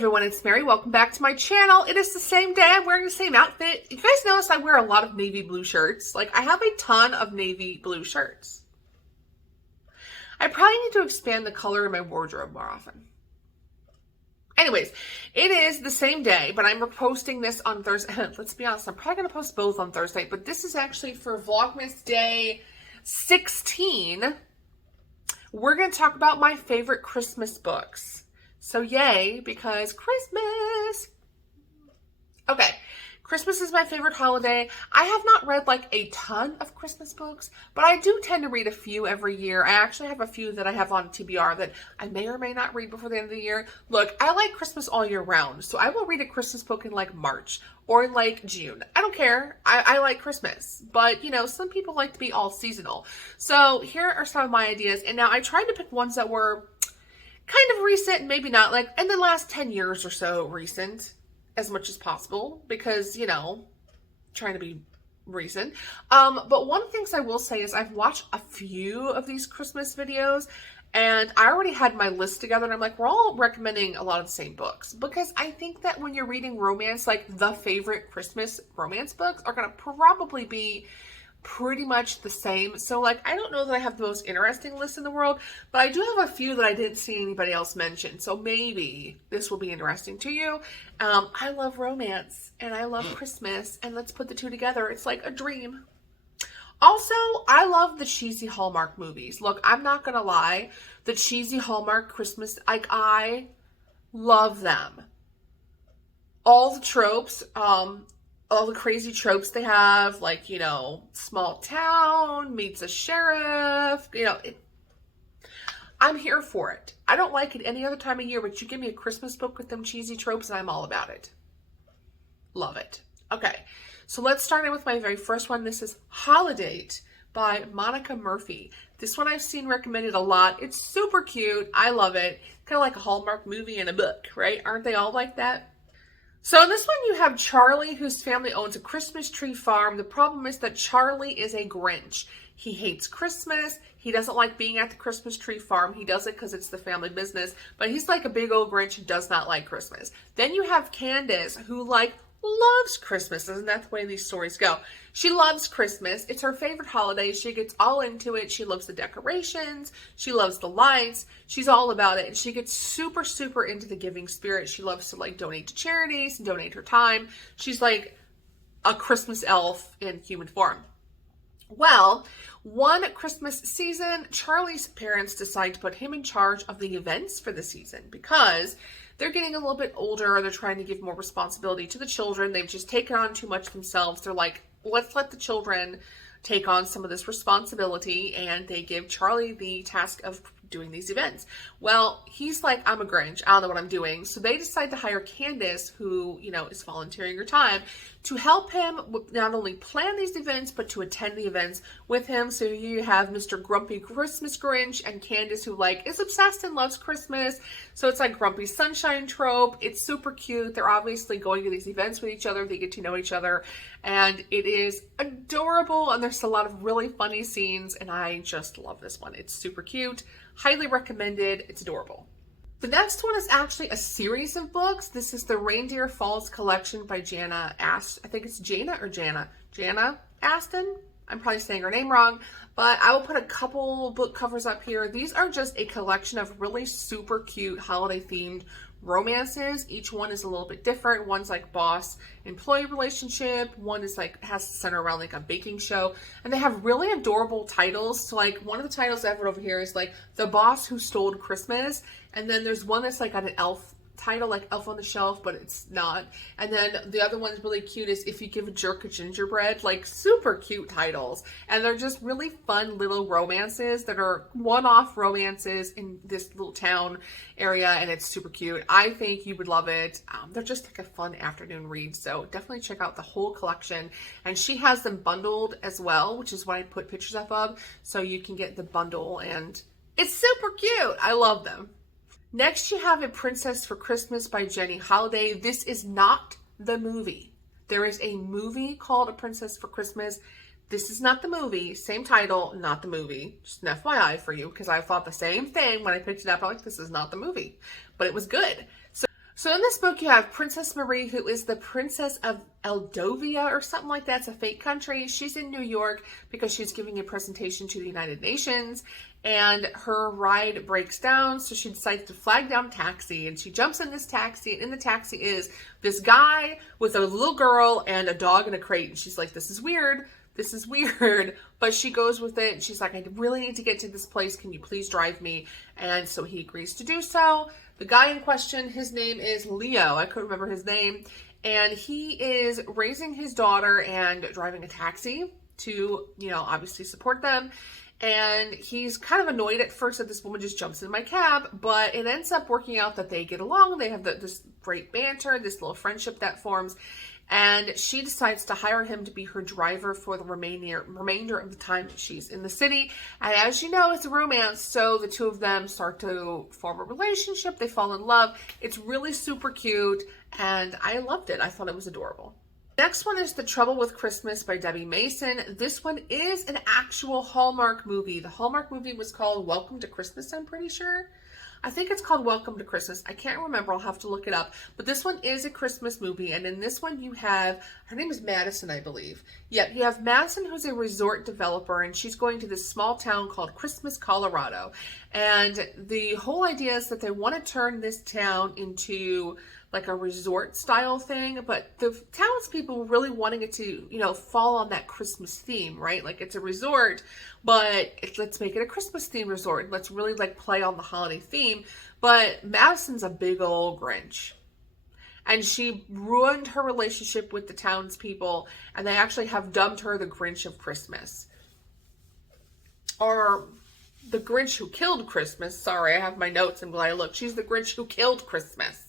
everyone, it's Mary. Welcome back to my channel. It is the same day. I'm wearing the same outfit. You guys notice I wear a lot of navy blue shirts. Like, I have a ton of navy blue shirts. I probably need to expand the color in my wardrobe more often. Anyways, it is the same day, but I'm posting this on Thursday. Let's be honest, I'm probably going to post both on Thursday, but this is actually for Vlogmas Day 16. We're going to talk about my favorite Christmas books. So yay, because Christmas. Okay, Christmas is my favorite holiday. I have not read like a ton of Christmas books, but I do tend to read a few every year. I actually have a few that I have on TBR that I may or may not read before the end of the year. Look, I like Christmas all year round, so I will read a Christmas book in like March or in like June. I don't care. I like Christmas, but you know, some people like to be all seasonal. So here are some of my ideas, and now I tried to pick ones that were kind of recent, maybe not, like in the last 10 years or so recent, as much as possible, because, you know, trying to be recent. But one of the things I will say is I've watched a few of these Christmas videos, and I already had my list together, and I'm like, we're all recommending a lot of the same books, because I think that when you're reading romance, like the favorite Christmas romance books are going to probably be pretty much the same. So like, I don't know that I have the most interesting list in the world, but I do have a few that I didn't see anybody else mention. So maybe this will be interesting to you. I love romance and I love Christmas, and let's put the two together. It's like a dream. Also, I love the cheesy Hallmark movies. Look, I'm not gonna lie, the cheesy Hallmark Christmas, like, I love them. All the tropes, all the crazy tropes they have, like, you know, small town meets a sheriff, you know, I'm here for it. I don't like it any other time of year, but you give me a Christmas book with them cheesy tropes and I'm all about it. Love it. Okay, so let's start in with my very first one. This is Holidate by Monica Murphy. This one I've seen recommended a lot. It's super cute. I love it. Kind of like a Hallmark movie and a book, right? Aren't they all like that? So in this one, you have Charlie, whose family owns a Christmas tree farm. The problem is that Charlie is a Grinch. He hates Christmas. He doesn't like being at the Christmas tree farm. He does it because it's the family business, but he's like a big old Grinch who does not like Christmas. Then you have Candace, who like loves Christmas. Isn't that the way these stories go? She loves Christmas. It's her favorite holiday. She gets all into it. She loves the decorations. She loves the lights. She's all about it. And she gets super, super into the giving spirit. She loves to like donate to charities and donate her time. She's like a Christmas elf in human form. Well, one Christmas season, Charlie's parents decide to put him in charge of the events for the season because they're getting a little bit older. They're trying to give more responsibility to the children. They've just taken on too much themselves. They're like, let's let the children take on some of this responsibility, and they give Charlie the task of doing these events. Well, he's like, I'm a Grinch. I don't know what I'm doing. So they decide to hire Candace, who, you know, is volunteering her time to help him not only plan these events, but to attend the events with him. So you have Mr. Grumpy Christmas Grinch and Candace, who like is obsessed and loves Christmas. So it's like Grumpy Sunshine trope. It's super cute. They're obviously going to these events with each other. They get to know each other, and it is adorable. And there's a lot of really funny scenes, and I just love this one. It's super cute. Highly recommended. It's adorable. The next one is actually a series of books. This is the Reindeer Falls collection by Jana Aston. I think it's Jana or Jana? Jana Aston? I'm probably saying her name wrong, but I will put a couple book covers up here. These are just a collection of really super cute holiday themed romances. Each one is a little bit different. One's like boss-employee relationship. One is like has to center around like a baking show, and they have really adorable titles. So like one of the titles I've read over here is like The Boss Who Stole Christmas, and then there's one that's like got an elf title, like Elf on the Shelf, but it's not. And then the other one's really cute is If You Give a Jerk a Gingerbread. Like super cute titles, and they're just really fun little romances that are one-off romances in this little town area, and it's super cute. I think you would love it. They're just like a fun afternoon read, so definitely check out the whole collection. And she has them bundled as well, which is what I put pictures up of, so you can get the bundle, and it's super cute. I love them. Next, you have A Princess for Christmas by Jenny Holiday. This is not the movie. There is a movie called A Princess for Christmas. This is not the movie. Same title, not the movie. Just an FYI for you, because I thought the same thing when I picked it up. I'm like, this is not the movie. But it was good. So in this book, you have Princess Marie, who is the Princess of Eldovia or something like that. It's a fake country. She's in New York because she's giving a presentation to the United Nations, and her ride breaks down. So she decides to flag down a taxi, and she jumps in this taxi, and in the taxi is this guy with a little girl and a dog in a crate. And she's like, this is weird. This is weird, but she goes with it. And she's like, I really need to get to this place. Can you please drive me? And so he agrees to do so. The guy in question, his name is Leo. I couldn't remember his name. And he is raising his daughter and driving a taxi to, obviously support them. And he's kind of annoyed at first that this woman just jumps in my cab, but it ends up working out that they get along. They have this great banter, this little friendship that forms. And she decides to hire him to be her driver for the remainder of the time that she's in the city. And as you know, it's a romance, so the two of them start to form a relationship. They fall in love. It's really super cute, and I loved it. I thought it was adorable. Next one is The Trouble with Christmas by Debbie Mason. This one is an actual Hallmark movie. The Hallmark movie was called Welcome to Christmas, I'm pretty sure. I think it's called Welcome to Christmas. I can't remember. I'll have to look it up. But this one is a Christmas movie. And in this one, you have, her name is Madison, I believe. Yep, you have Madison, who's a resort developer, and she's going to this small town called Christmas, Colorado. And the whole idea is that they want to turn this town into like a resort style thing, but the townspeople were really wanting it to, fall on that Christmas theme, right? Like it's a resort, but let's make it a Christmas themed resort. Let's really like play on the holiday theme. But Madison's a big old Grinch. And she ruined her relationship with the townspeople, and they actually have dubbed her the Grinch of Christmas. Or the Grinch who killed Christmas. Sorry, I have my notes and I look. She's the Grinch who killed Christmas.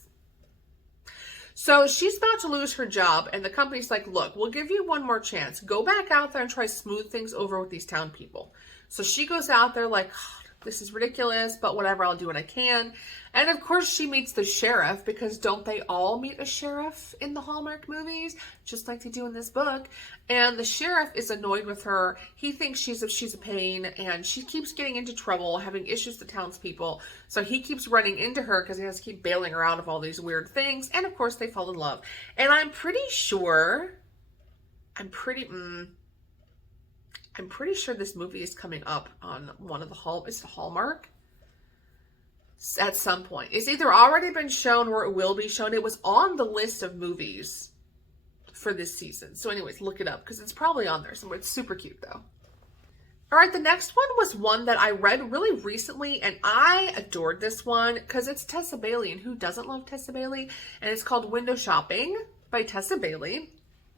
So she's about to lose her job, and the company's like, look, we'll give you one more chance. Go back out there and try to smooth things over with these town people. So she goes out there like, oh, this is ridiculous, but whatever, I'll do what I can. And of course she meets the sheriff, because don't they all meet a sheriff in the Hallmark movies? Just like they do in this book. And the sheriff is annoyed with her. He thinks she's a pain, and she keeps getting into trouble, having issues with townspeople. So he keeps running into her because he has to keep bailing her out of all these weird things. And of course they fall in love. And I'm pretty sure this movie is coming up on one of the Hallmark at some point. It's either already been shown or it will be shown. It was on the list of movies for this season. So anyways, look it up because it's probably on there somewhere. It's super cute though. All right, the next one was one that I read really recently, and I adored this one because it's Tessa Bailey, and who doesn't love Tessa Bailey? And it's called Window Shopping by Tessa Bailey.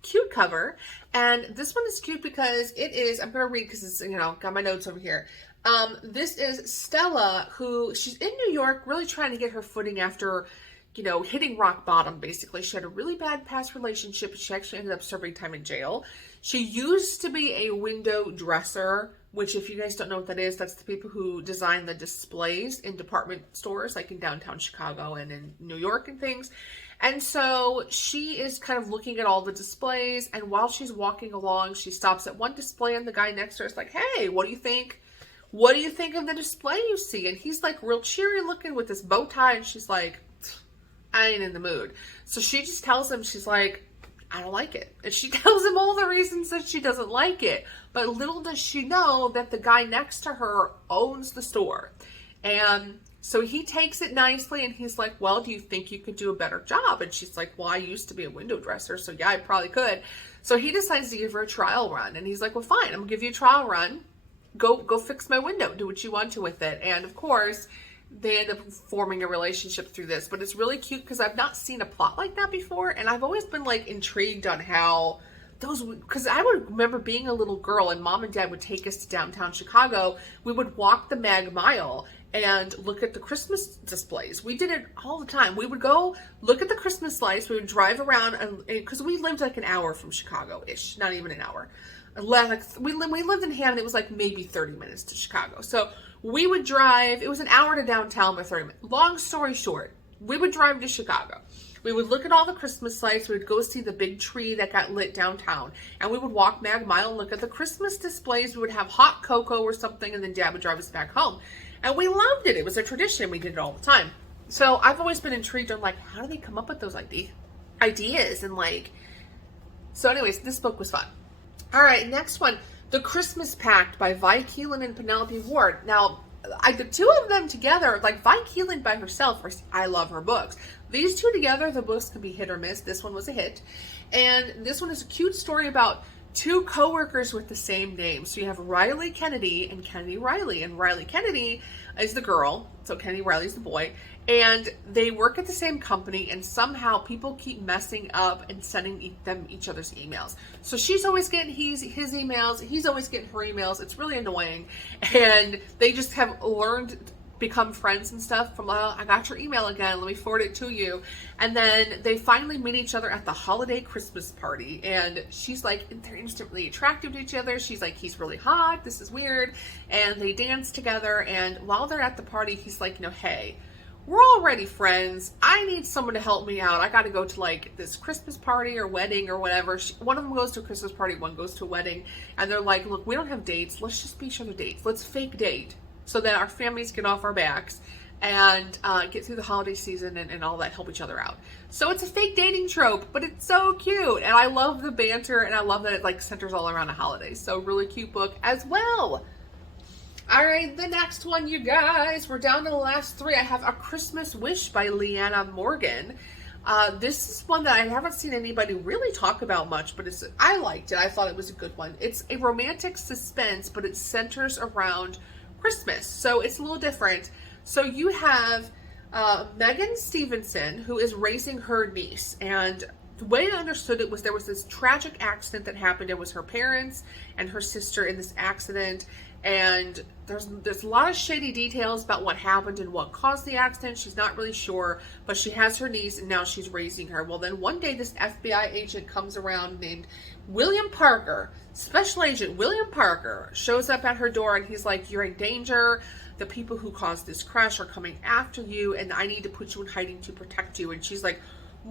Cute cover, and this one is cute because it is, I'm going to read because it's, got my notes over here. This is Stella, who, she's in New York really trying to get her footing after, hitting rock bottom, basically. She had a really bad past relationship. She actually ended up serving time in jail. She used to be a window dresser, which if you guys don't know what that is, that's the people who design the displays in department stores, like in downtown Chicago and in New York and things. And so she is kind of looking at all the displays, and while she's walking along, she stops at one display, and the guy next to her is like, hey, what do you think? What do you think of the display you see? And he's like real cheery looking with this bow tie, and she's like, I ain't in the mood. So she just tells him, she's like, I don't like it. And she tells him all the reasons that she doesn't like it. But little does she know that the guy next to her owns the store. And so he takes it nicely, and he's like, well, do you think you could do a better job? And she's like, well, I used to be a window dresser, so yeah, I probably could. So he decides to give her a trial run, and he's like, well, fine, I'm gonna give you a trial run. Go fix my window. Do what you want to with it. And of course, they end up forming a relationship through this. But it's really cute because I've not seen a plot like that before, and I've always been like intrigued on how because I would remember being a little girl, and mom and dad would take us to downtown Chicago. We would walk the Mag Mile and look at the Christmas displays. We did it all the time. We would go look at the Christmas lights. We would drive around, and because we lived like an hour from Chicago-ish, not even an hour. We lived in Hammond. It was like maybe 30 minutes to Chicago. So we would drive. It was an hour to downtown by 30 minutes. Long story short, we would drive to Chicago. We would look at all the Christmas lights. We would go see the big tree that got lit downtown. And we would walk Mag Mile and look at the Christmas displays. We would have hot cocoa or something, and then Dad would drive us back home. And we loved it. It was a tradition. We did it all the time. So I've always been intrigued on like, how do they come up with those ideas and like, so anyways, this book was fun. All right, next one, The Christmas Pact by Vi Keelan and Penelope Ward. Now, the two of them together, like Vi Keelan by herself, I love her books. These two together, the books can be hit or miss. This one was a hit. And this one is a cute story about two co-workers with the same name. So you have Riley Kennedy and Kennedy Riley. And Riley Kennedy is the girl, so Kennedy Riley's the boy. And they work at the same company, and somehow people keep messing up and sending them each other's emails. So she's always getting his emails, he's always getting her emails. It's really annoying. And they just have learned, become friends and stuff from, oh, I got your email again, let me forward it to you. And then they finally meet each other at the holiday Christmas party, and she's like, they're instantly attracted to each other. She's like, he's really hot, this is weird. And they dance together, and while they're at the party, he's like, hey, we're already friends. I need someone to help me out. I got to go to like this Christmas party or wedding or whatever. One of them goes to a Christmas party, one goes to a wedding. And they're like, look, we don't have dates. Let's just be each other dates. Let's fake date so that our families get off our backs and get through the holiday season and all that, help each other out. So it's a fake dating trope, but it's so cute. And I love the banter, and I love that it like centers all around the holidays. So really cute book as well. All right, the next one, you guys, we're down to the last three. I have A Christmas Wish by Leanna Morgan. This is one that I haven't seen anybody really talk about much, but I liked it. I thought it was a good one. It's a romantic suspense, but it centers around Christmas, so it's a little different. So you have Megan Stevenson, who is raising her niece, and the way I understood it was there was this tragic accident that happened. It was her parents and her sister in this accident, and there's a lot of shady details about what happened and what caused the accident. She's not really sure, but she has her niece, and now she's raising her. Well, then one day this FBI agent comes around named William Parker. Special Agent William Parker shows up at her door, and he's like, you're in danger. The people who caused this crash are coming after you, and I need to put you in hiding to protect you. And she's like,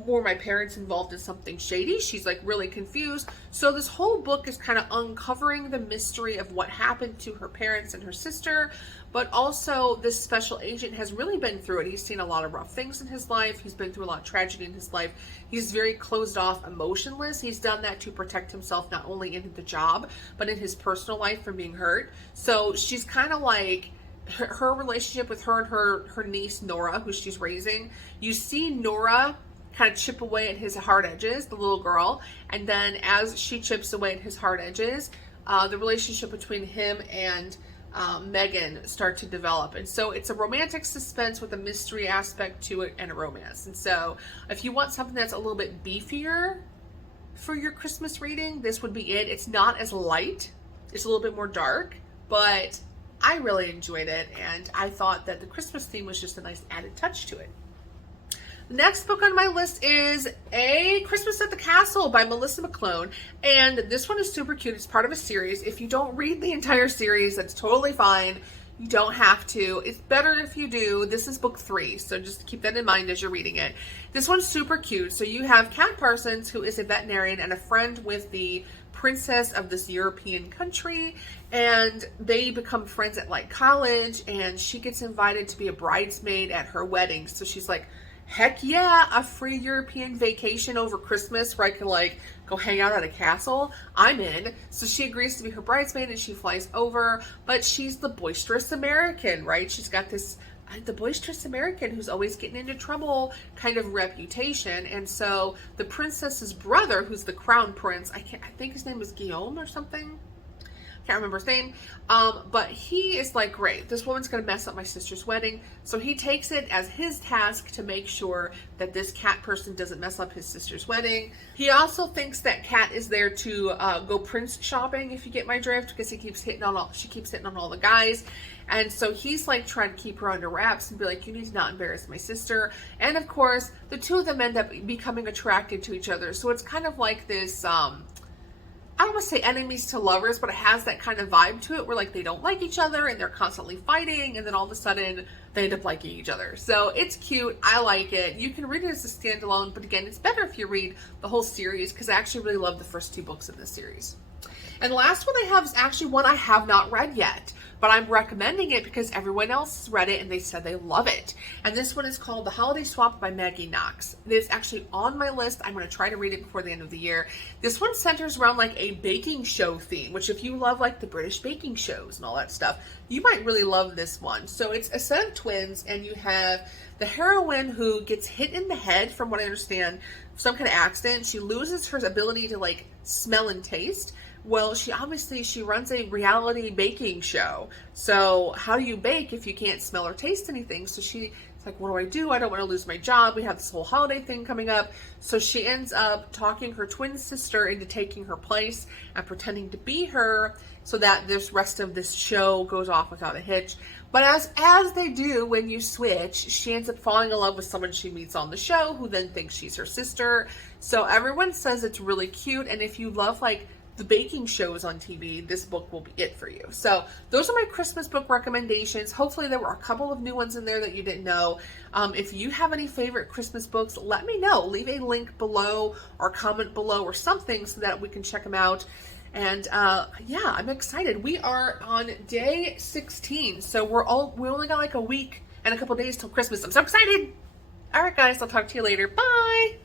were my parents involved in something shady? She's like really confused. So this whole book is kind of uncovering the mystery of what happened to her parents and her sister, but also this special agent has really been through it. He's seen a lot of rough things in his life. He's been through a lot of tragedy in his life. He's very closed off, emotionless. He's done that to protect himself, not only in the job, but in his personal life from being hurt. So she's kind of like, her relationship with her and her niece, Nora, who she's raising, you see Nora kind of chip away at his hard edges, the little girl, and then as she chips away at his hard edges, the relationship between him and Megan start to develop. And so it's a romantic suspense with a mystery aspect to it and a romance. And so if you want something that's a little bit beefier for your Christmas reading, this would be it. It's not as light, it's a little bit more dark, but I really enjoyed it, and I thought that the Christmas theme was just a nice added touch to it. The next book on my list is A Christmas at the Castle by Melissa McClone, and this one is super cute. It's part of a series. If you don't read the entire series, that's totally fine. You don't have to. It's better if you do. This is book 3, so just keep that in mind as you're reading it. This one's super cute. So you have Kat Parsons, who is a veterinarian and a friend with the princess of this European country, and they become friends at like college, and she gets invited to be a bridesmaid at her wedding. So she's like, heck yeah, a free European vacation over Christmas where I can like go hang out at a castle. I'm in. So she agrees to be her bridesmaid, and she flies over, but she's the boisterous American, right? She's got this the boisterous American who's always getting into trouble kind of reputation. And so the princess's brother, who's the crown prince, I think his name is Guillaume or something, can't remember his name, but he is like, great, this woman's gonna mess up my sister's wedding. So he takes it as his task to make sure that this cat person doesn't mess up his sister's wedding. He also thinks that Kat is there to go prince shopping, if you get my drift, because she keeps hitting on all the guys. And so he's like trying to keep her under wraps and be like, you need to not embarrass my sister. And of course, the two of them end up becoming attracted to each other. So it's kind of like this, I don't want to say enemies to lovers, but it has that kind of vibe to it where like they don't like each other and they're constantly fighting, and then all of a sudden they end up liking each other. So it's cute. I like it. You can read it as a standalone, but again, it's better if you read the whole series, because I actually really love the first 2 books in this series. And the last one I have is actually one I have not read yet, but I'm recommending it because everyone else has read it and they said they love it. And this one is called The Holiday Swap by Maggie Knox. It's actually on my list. I'm going to try to read it before the end of the year. This one centers around like a baking show theme, which if you love like the British baking shows and all that stuff, you might really love this one. So it's a set of twins, and you have the heroine who gets hit in the head, from what I understand, some kind of accident. She loses her ability to like smell and taste. Well, she runs a reality baking show. So how do you bake if you can't smell or taste anything? So she's like, what do? I don't want to lose my job. We have this whole holiday thing coming up. So she ends up talking her twin sister into taking her place and pretending to be her, so that this rest of this show goes off without a hitch. But as they do when you switch, she ends up falling in love with someone she meets on the show, who then thinks she's her sister. So everyone says it's really cute, and if you love like the baking shows on TV, this book will be it for you. So those are my Christmas book recommendations. Hopefully there were a couple of new ones in there that you didn't know. If you have any favorite Christmas books, let me know. Leave a link below or comment below or something so that we can check them out. And yeah, I'm excited. We are on day 16, so we only got like a week and a couple days till Christmas. I'm so excited. All right, guys, I'll talk to you later. Bye.